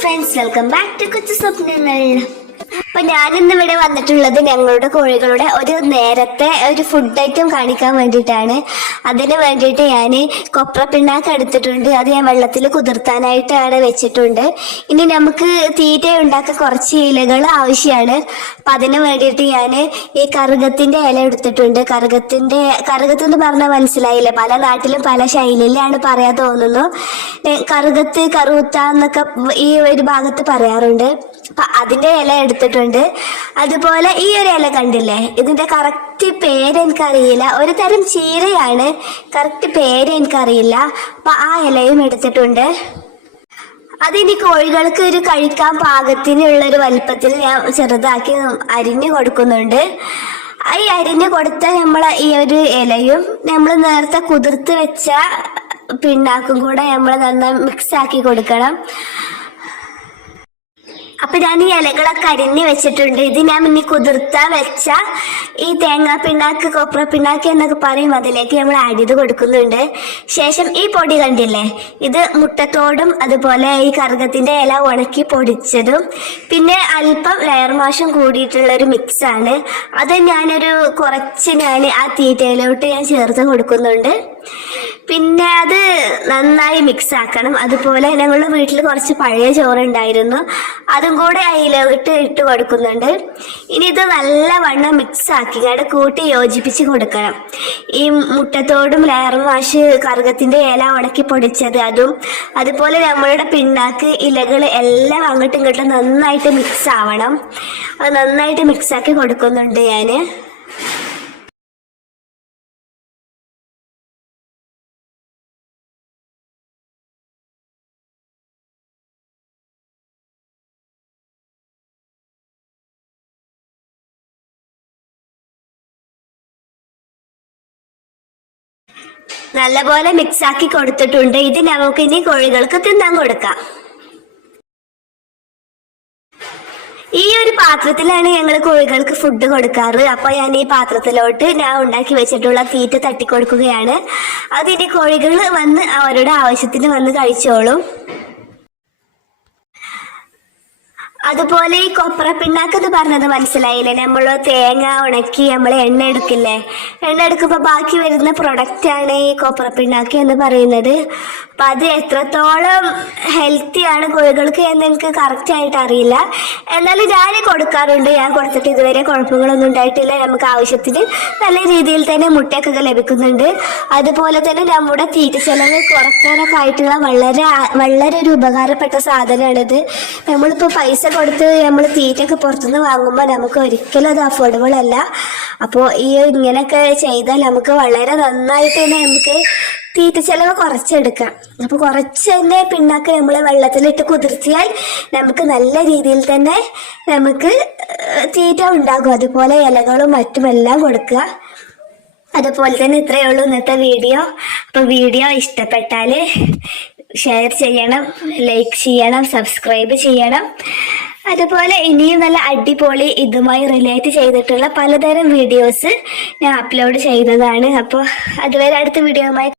Friends, welcome back to കൊച്ചു സ്വപ്നങ്ങൾ. അപ്പൊ ഞാനിന്ന് ഇവിടെ വന്നിട്ടുള്ളത് ഞങ്ങളുടെ കോഴികളുടെ ഒരു നേരത്തെ ഒരു ഫുഡ് ഐറ്റം കാണിക്കാൻ വേണ്ടിയിട്ടാണ്. അതിന് വേണ്ടിയിട്ട് ഞാൻ കൊപ്ര പിണ്ണാക്ക് എടുത്തിട്ടുണ്ട്. അത് ഞാൻ വെള്ളത്തിൽ കുതിർത്താനായിട്ട് അവിടെ വെച്ചിട്ടുണ്ട്. ഇനി നമുക്ക് തീറ്റ ഉണ്ടാക്കാൻ കുറച്ച് ഇലകൾ ആവശ്യമാണ്. അപ്പൊ അതിന് വേണ്ടിയിട്ട് ഞാൻ ഈ കറുകത്തിന്റെ ഇല എടുത്തിട്ടുണ്ട്. കറുകത്തെന്ന് പറഞ്ഞാൽ മനസ്സിലായില്ലേ? പല നാട്ടിലും പല ശൈലിയിലാണ് പറയാൻ തോന്നുന്നു. കറുകത്ത്, കറുത്ത എന്നൊക്കെ ഈ ഒരു ഭാഗത്ത് പറയാറുണ്ട്. അപ്പൊ അതിന്റെ ഇല എടുത്തിട്ടുണ്ട്. അതുപോലെ ഈ ഒരു ഇല കണ്ടില്ലേ, ഇതിന്റെ കറക്റ്റ് പേര് എനിക്കറിയില്ല. ഒരു തരം ചീരയാണ്, കറക്റ്റ് പേര് എനിക്കറിയില്ല. അപ്പൊ ആ ഇലയും എടുത്തിട്ടുണ്ട്. അതിനി കോഴികൾക്ക് ഒരു കഴിക്കാൻ പാകത്തിനുള്ള ഒരു വലിപ്പത്തിൽ ഞാൻ ചെറുതാക്കി അരിഞ്ഞു കൊടുക്കുന്നുണ്ട്. ഈ അരിഞ്ഞു കൊടുത്ത നമ്മളെ ഈ ഒരു ഇലയും നമ്മൾ നേരത്തെ കുതിർത്ത് വെച്ച പിണ്ണാക്കും കൂടെ നമ്മൾ നന്നായി മിക്സ് ആക്കി കൊടുക്കണം. അപ്പൊ ഞാൻ ഈ ഇലകളൊക്കെ അരിഞ്ഞു വെച്ചിട്ടുണ്ട്. ഇത് ഞാൻ ഇനി കുതിർത്ത വെച്ച ഈ തേങ്ങാ പിണ്ണാക്ക്, കൊപ്ര പിണ്ണാക്ക് എന്നൊക്കെ പറയും, അതിലേക്ക് നമ്മൾ ആഡ് ചെയ്ത് കൊടുക്കുന്നുണ്ട്. ശേഷം ഈ പൊടി കണ്ടില്ലേ, ഇത് മുട്ടത്തോടും അതുപോലെ ഈ കറുകത്തിന്റെ ഇല ഉണക്കി പൊടിച്ചതും പിന്നെ അല്പം ലെയർ മാഷും കൂടിയിട്ടുള്ള ഒരു മിക്സ് ആണ്. അത് ഞാനൊരു കുറച്ച് ആ തീറ്റയിലോട്ട് ഞാൻ ചേർത്ത് കൊടുക്കുന്നുണ്ട്. പിന്നെ അത് നന്നായി മിക്സ് ആക്കണം. അതുപോലെ ഞങ്ങളുടെ വീട്ടിൽ കുറച്ച് പഴയ ചോറുണ്ടായിരുന്നു, അതും കൂടെ അതിലോട്ട് ഇട്ട് കൊടുക്കുന്നുണ്ട്. ഇനി ഇത് നല്ലവണ്ണം മിക്സ് ആക്കി കൂട്ടി യോജിപ്പിച്ച് കൊടുക്കണം. ഈ മുട്ടത്തോടും ലെയർ മാഷ്, കറുകത്തിന്റെ ഇല ഉണക്കി പൊടിച്ചത്, അതുപോലെ നമ്മളുടെ പിണ്ണാക്ക്, ഇലകൾ എല്ലാം അങ്ങോട്ടും ഇങ്ങോട്ടും നന്നായിട്ട് മിക്സ് ആവണം. അത് നന്നായിട്ട് മിക്സ് ആക്കി കൊടുക്കുന്നുണ്ട് ഞാൻ. നല്ലപോലെ മിക്സ് ആക്കി കൊടുത്തിട്ടുണ്ട്. ഇത് നമുക്ക് ഇനി കോഴികൾക്ക് തിന്നാൻ കൊടുക്കാം. ഈ ഒരു പാത്രത്തിലാണ് ഞങ്ങൾ കോഴികൾക്ക് ഫുഡ് കൊടുക്കാറ്. അപ്പൊ ഞാൻ ഈ പാത്രത്തിലോട്ട് ഞാൻ ഉണ്ടാക്കി വെച്ചിട്ടുള്ള തീറ്റ തട്ടിക്കൊടുക്കുകയാണ്. അതിന്റെ കോഴികൾ വന്ന് അവരുടെ ആവശ്യത്തിന് വന്ന് കഴിച്ചോളും. അതുപോലെ ഈ കൊപ്ര പിണ്ണാക്ക് എന്ന് പറഞ്ഞത് മനസ്സിലായില്ലേ? നമ്മൾ തേങ്ങ ഉണക്കി നമ്മൾ എണ്ണ എടുക്കില്ലേ, എണ്ണ എടുക്കുമ്പോൾ ബാക്കി വരുന്ന പ്രൊഡക്റ്റ് ആണ് ഈ കൊപ്ര പിണ്ണാക്ക് എന്ന് പറയുന്നത്. അപ്പൊ അത് എത്രത്തോളം ഹെൽത്തി ആണ് കോഴികൾക്ക് എന്ന് എനിക്ക് കറക്റ്റ് ആയിട്ട് അറിയില്ല. എന്നാലും ഞാൻ കൊടുക്കാറുണ്ട്. ഞാൻ കൊടുത്തിട്ട് ഇതുവരെ കുഴപ്പങ്ങളൊന്നും ഉണ്ടായിട്ടില്ല. നമുക്ക് ആവശ്യത്തിന് നല്ല രീതിയിൽ തന്നെ മുട്ടയൊക്കെ ലഭിക്കുന്നുണ്ട്. അതുപോലെ തന്നെ നമ്മുടെ തീറ്റ ചെലവ് കുറക്കാനൊക്കെ ആയിട്ടുള്ള വളരെ ഒരു ഉപകാരപ്പെട്ട സാധനമാണിത്. നമ്മളിപ്പോൾ പൈസ കൊടുത്ത് നമ്മൾ തീറ്റയൊക്കെ പുറത്തുനിന്ന് വാങ്ങുമ്പോൾ നമുക്ക് ഒരിക്കലും അത് അഫോർഡബിൾ അല്ല. അപ്പോൾ ഈ ഇങ്ങനെയൊക്കെ ചെയ്താൽ നമുക്ക് വളരെ നന്നായിട്ട് തന്നെ നമുക്ക് തീറ്റ ചെലവ് കുറച്ചെടുക്കാം. അപ്പോൾ കുറച്ച് തന്നെ പിണ്ണാക്ക് നമ്മൾ വെള്ളത്തിലിട്ട് കുതിർത്തിയാൽ നമുക്ക് നല്ല രീതിയിൽ തന്നെ നമുക്ക് തീറ്റ ഉണ്ടാകും. അതുപോലെ ഇലകളും മറ്റുമെല്ലാം കൊടുക്കുക. അതുപോലെ തന്നെ ഇത്രയേ ഉള്ളൂ ഇന്നത്തെ വീഡിയോ. അപ്പോൾ വീഡിയോ ഇഷ്ടപ്പെട്ടാൽ ഷെയർ ചെയ്യണം, ലൈക്ക് ചെയ്യണം, സബ്സ്ക്രൈബ് ചെയ്യണം. അതുപോലെ ഇനിയും നല്ല അടിപൊളി ഇതുമായി റിലേറ്റ് ചെയ്തിട്ടുള്ള പലതരം വീഡിയോസ് ഞാൻ അപ്ലോഡ് ചെയ്യുന്നതാണ്. അപ്പോൾ അതുവരെ അടുത്ത വീഡിയോയുമായി